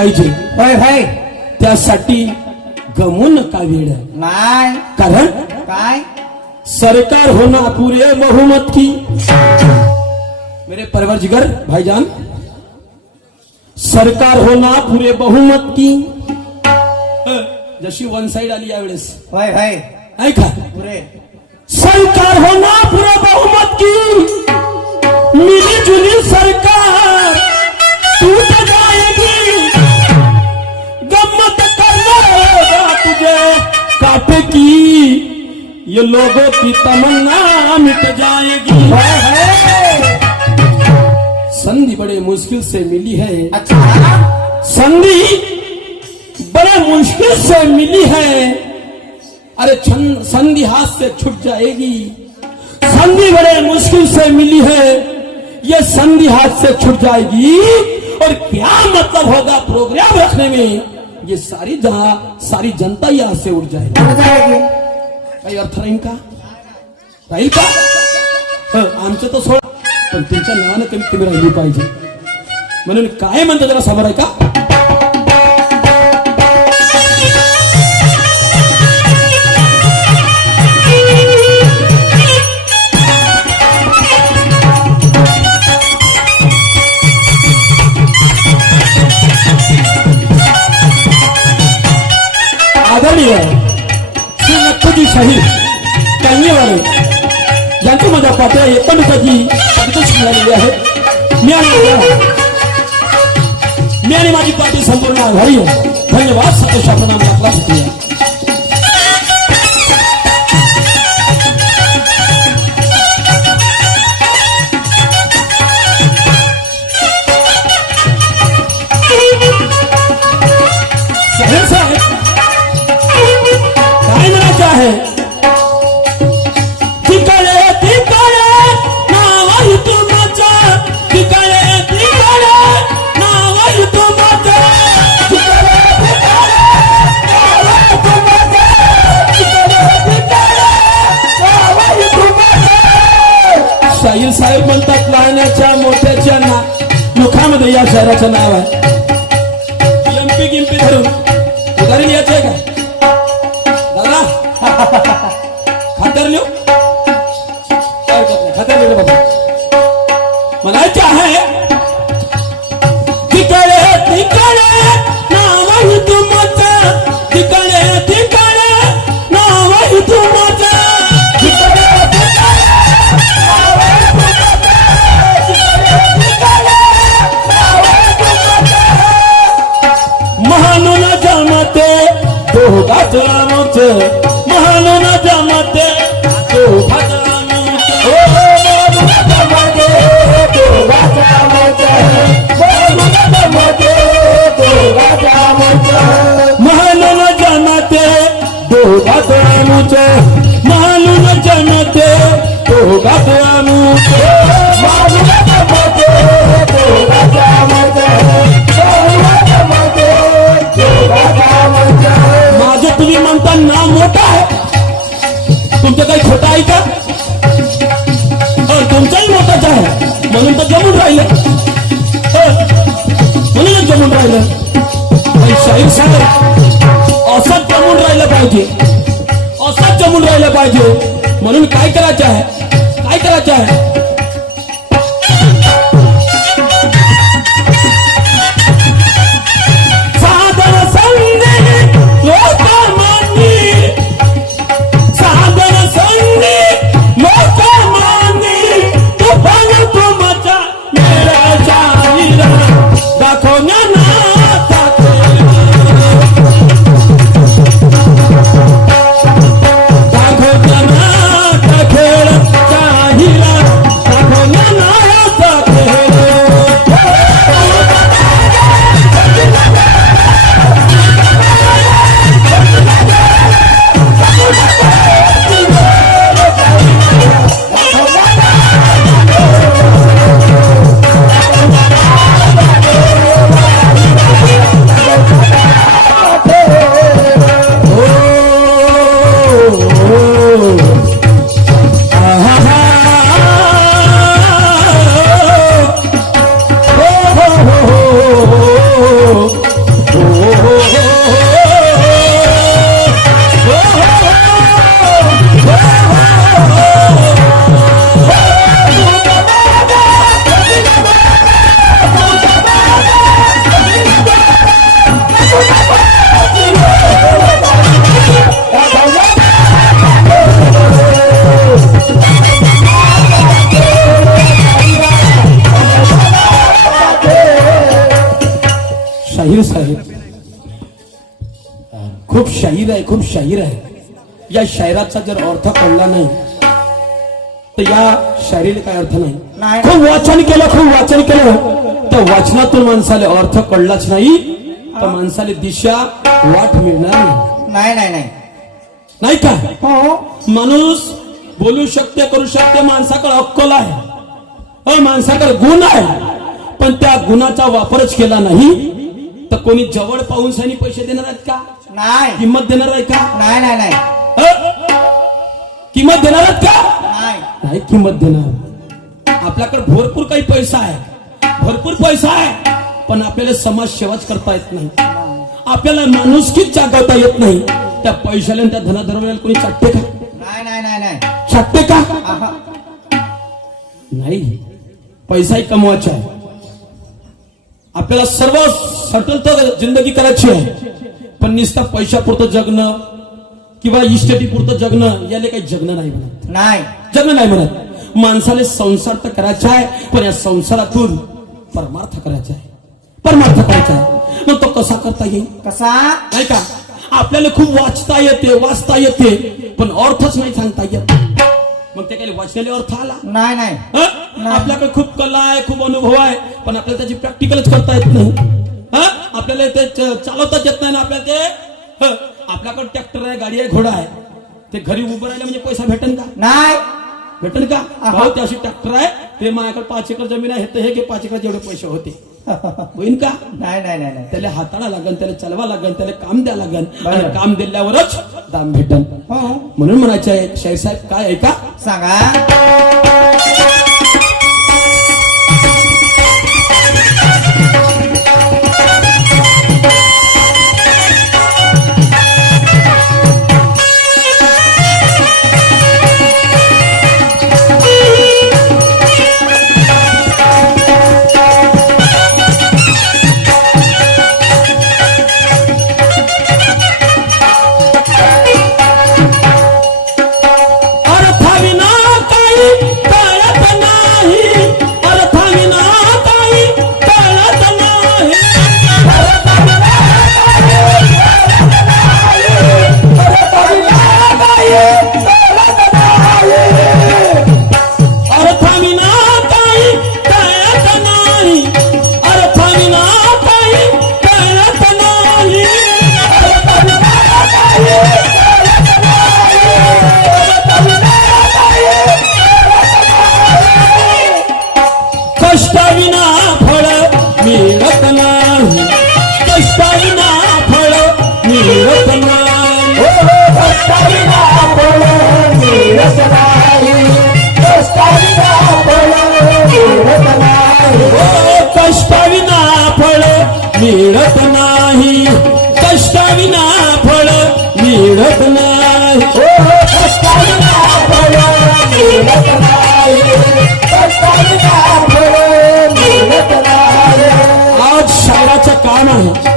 पाहिजे. होय होय. त्यासाठी गमू नका वेळ? नाही. कारण काय? सरकार होना पूरे बहुमत की. मेरे परवर जिगर भाईजान. सरकार होना पूरे बहुमत की. जशी वन साइड आली यावेळेस. होय होय. ऐका. पुरे. सरकार होना पूरे बहुमत की. की ये लोगों की तमन्ना मिट जाएगी। संधि बड़े मुश्किल से मिली है। अच्छा। संधि बड़े मुश्किल से मिली है। अरे संधि हाथ से छुट जाएगी। संधि बड़े मुश्किल से मिली है। ये संधि हाथ से छुट जाएगी। और क्या मतलब होगा प्रोग्राम रखने में? ये सारी जहां सारी जनता यहां से उठ जाएगी काही अर्थ राहील का? राहील का? हं, आमचं तर सोडा पण तुमच्या नावानं कमीत कमी राहिली पाहिजे. म्हणून काय म्हणतो जरा समोर आहे का? आदरणीय श्री नक्कजी शाहीर कांगेवाले यांचं माझ्या पात्या एकोणीसाची संतोष मिळालेली आहे मी आणि मी आणि माझी पार्टी संपूर्ण आभारी धन्यवाद. संतोष आपण आपला शुक्रिया. मुखामध्ये या शहराचं नाव आहे రాజులానుంచే మహానున జమతే రాజు భగవానుంచే ఓ మహానున జమతే రాజు భగవానుంచే మహానున జమతే రాజు భగవానుంచే మహానున జమతే రాజు భగవానుంచే तुमचा नाव मोठा आहे तुमचं काही खोटं आहे का हो, तुमचाही मोठाच आहे म्हणून तर जमून राहिलं हो, म्हणूनच जमून पण शाहीर साहेब असंच जमून राहिलं पाहिजे असंच जमून राहिलं शाहीर आहे. या शायराचा जर अर्थ कळला नाही तर या शायरीला काय अर्थ नाही. खूप वाचन केलं खूप वाचन केलं. तर वाचनातून माणसाला अर्थ कळलाच नाही तर माणसाला दिशा वाट मिळणार नाही. नाही नाही नाही. नाही का? हो. माणूस बोलू शकते करू शकते माणसाकडे अक्कल आहे. अ, माणसाकडे गुण आहे. पण त्या गुणाचा वापरच केला नाही तर कोणी जवळ पाहून सनी पैसे देणार आहेत का? नाही. किंमत देणार आहे का? नाही नाही नाही. अ? किंमत देणार आहेत का? नाही. नाही किंमत देणार. आपल्याकडे भरपूर काही पैसा आहे. भरपूर पैसा आहे पण आपल्याला समाज सेवाच करता येत नाही. आपल्याला माणुसकीच जागवता येत नाही. त्या पैशाला आणि त्या धनाधर्माला कोणी चाटते का? नाही नाही नाही नाही. चाटते का? आहा. नाही. पैसाही कमवायचा आहे. आपल्याला सर्व सटल ज़िंदगी करायची आहे. पण नुसता पैशापुरतं जगणं किंवा इस्टेटी पुरतं जगणं याला काही जगणं नाही म्हणत. नाही. जगणं नाही म्हणत. माणसाला संसार तर करायचा आहे पण या संसारातून परमार्थ करायचा आहे. परमार्थ करायचा आहे. मग तो कसा करता येईल? कसा? नाही का? आपल्याला खूप वाचता येते वाचता येते पण अर्थच नाही सांगता येत. मग ते काही वाचलेले अर्थ आला? नाही नाही? आपल्याकडे खूप कला आहे खूप अनुभव आहे पण आपल्याला त्याची प्रॅक्टिकलच करता येत नाही. हं? आपल्याला ते चालवताच येत नाही ना आपल्याला ते? आपल्याकडे ट्रॅक्टर आहे गाडी आहे घोडा आहे. ते घरी उभं राहिलं म्हणजे पैसा भेटेन का? नाही. भेटेन का. भाऊ ते अशी ट्रॅक्टर आहे ते माझ्याकडे पाच एकर जमीन आहे तर हे घे पाच एकर जेवढे पैसे होते. होईन का? नाही नाही नाही त्याला हाताळा लागन त्याला चलवा लागन त्याला काम द्या लागन. काम दिल्यावरच दाम भेटन. हो. म्हणून म्हणायचं आहे शाहीर साहेब काय आहे का? सांगा. कष्टाविना फळ मिळत नाही. कष्टाविना फळ मिळत नाही. कष्टाविना फळ मिळत कष्टाविना फळ मिळत आज शाळाचं काम आहे.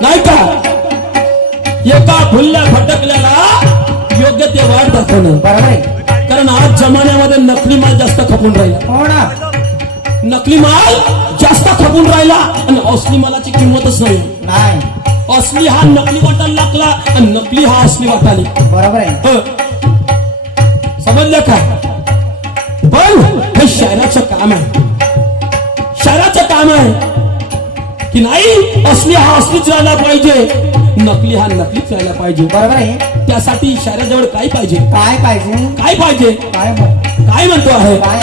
नाही का? एका भुल्ल्या भटकल्याला योग्य ते वाट दाखवणं बरोबर. कारण आज जमान्यामध्ये नकली माल जास्त खपून राहिला. हो नकली माल जास्त खपून राहिला आणि असली मालाची किंमतच नाही. नाही. असली हा नकली वाटायला लागला आणि नकली हा असली वाटाली बरोबर आहे. समजलं का? पण हे शहराचं काम आहे. शहराचं काम आहे. की नाही? असली हा असलीच राहायला पाहिजे. नकली हा नकलीच राहायला पाहिजे. बरोबर आहे. त्यासाठी शहराजवळ काय पाहिजे? काय पाहिजे? काय पाहिजे? काय काय म्हणतो आहे? काय?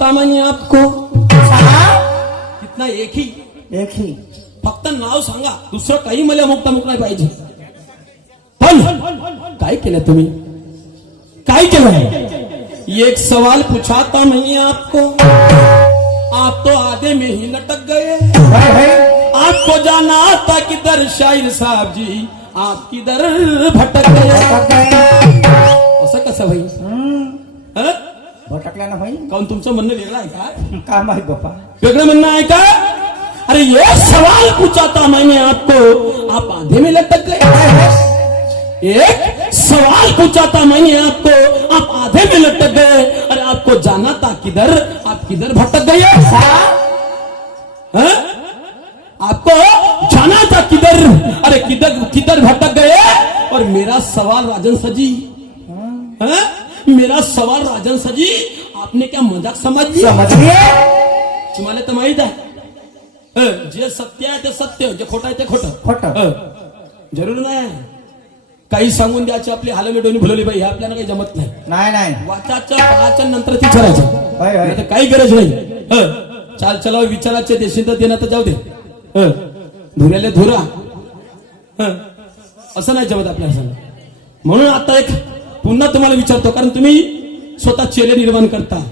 पूछा मैंने आपको। कितना एक ही। एक ही। फक्त नाव सांगा दुसरं काही मला मुक्ता मुक नाही पाहिजे। पण काय केलं तुम्ही? काय केलं? एक सवाल पूछा था मैंने आपको। आप तो आधे में ही लटक गए। आपको जाना था किधर शाहिर साहब जी? आप किधर भटक गए? असं कसं भाई? हम्म. हं? भटकला ना भाई काऊन तुमचं म्हणणं वेगळं आहे काय काय माहित बाप्पा वेगळं म्हणणं आहे का अरे ये सवाल पूछा था मैंने आपको आप आधे में लटक गए एक सवाल पूछा था मैंने आपको आप आधे में लटक गए अरे आपको जाना था किधर आप किधर भटक गए आपको जाना था किधर अरे किधर किधर भटक गए और मेरा सवाल राजन सजी हैं? मेरा सवाल राजन सजी आपने क्या मजाक समझ लिया? तुम्हाला तर माहीत आहे हं, जे सत्य आहे ते सत्य जे खोटं आहे ते खोटं। खोटं. जरूर नाही काही सांगून द्यायचे आपली हालमेडोनी भुलवली बाई हे आपल्याला काही जमत नाही. नाही नाही. वाचाच्या पाहाच्या नंतर ती विचारायचं काही गरज नाही. हं. चाल चलाव विचाराचे देशील तर देणार तर जाऊ दे. हं. धुऱ्याले धुरा. असं नाही जमत आपल्याला सांग म्हणून आता एक पुन्हा तुम्हाला विचारतो कारण तुम्ही स्वतः चेले निर्माण करता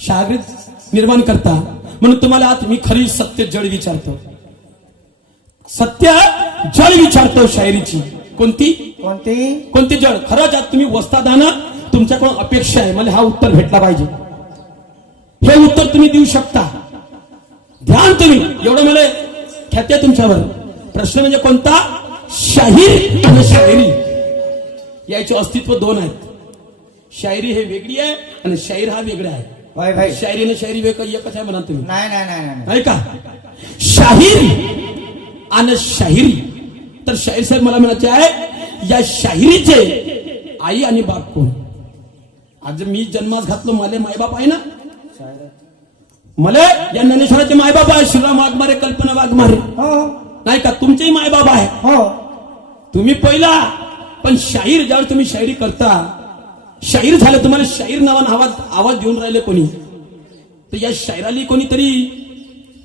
शागिद निर्माण करता. म्हणून तुम्हाला आज मी खरी सत्य जड विचारतो. सत्य जड विचारतो शायरीची. कोणती? कोणती? कोणती जड? खरंच आज तुम्ही वस्तादानं तुमच्याकडून अपेक्षा आहे. मला हा उत्तर भेटला पाहिजे. हे उत्तर तुम्ही देऊ शकता. ध्यान तुम्ही. एवढं मला ख्याती आहे तुमच्यावर. प्रश्न म्हणजे कोणता? शाहीर आणि शायरी. याचे अस्तित्व दोन आहेत. शायरी हे वेगळी आहे आणि शाहीर हा वेगळा आहे. शायरी आणि शायरी वेग एकच आहे म्हणा तुम्ही. नाही नाही नाही नाही नाही. का शाहीर आणि शाहिरी. तर शाहीर साहेब मला म्हणायचे आहे या शाहिरीचे आई आणि बाप कोण? आज मी जन्मास घातलो मला मायबाप आहे ना? मला या ज्ञानेश्वराचे मायबाप आहे श्रीराम वाघमारे कल्पना वाघमारे. हो. नाही का? तुमचेही मायबाप आहे. हो. तुम्ही पहिला पण शाहीर ज्यावेळेस तुम्ही शायरी करता शाहीर झाले तुम्हाला शाहीर नावानं आवाज आवाज देऊन राहिले कोणी? तर या शायराली कोणीतरी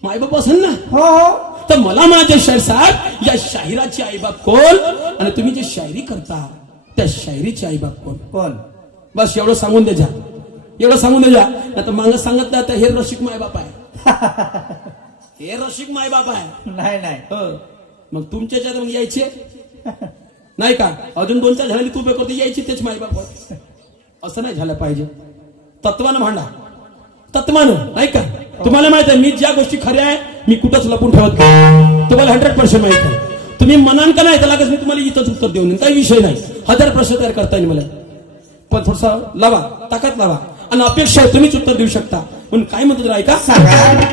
मायबाप असेल ना? हो हो. तर मला माझे शाहीर साहेब या शाहिराची आईबाप कोण? आणि तुम्ही जे शायरी करता त्या शायरीची आईबाप कोण? कोण? बस एवढं सांगून द्या एवढं सांगून द्या आता मागं सांगितलं आता हे रसिक मायबाप आहे. हे रसिक मायबाप आहे. नाही नाही. हो. मग तुमच्या यायचे? नाही का? अजून दोन चार झाली तू बेकर यायची तेच माई बाप असं नाही झालं पाहिजे. तत्वानं भांडा. तत्वानं नाही का? तुम्हाला माहीत आहे मी ज्या गोष्टी खऱ्या आहे मी कुठंच लपून ठेवत नाही. तुम्हाला हंड्रेड पर्सेंट माहीत आहे. तुम्ही मनान का नाही त्याला कसं मी तुम्हाला इथंच उत्तर देऊन काही विषय नाही. हजार प्रश्न तयार करता येईल मला. पण थोडसा लावा ताकद लावा. आणि अपेक्षा तुम्हीच उत्तर देऊ शकता. पण काय म्हणतो जरा ऐका. सांगा.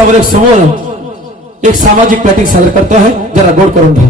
समोर एक समोर एक सामाजिक पॅटिंग सादर करतो आहे. जरा गोड करून घ्या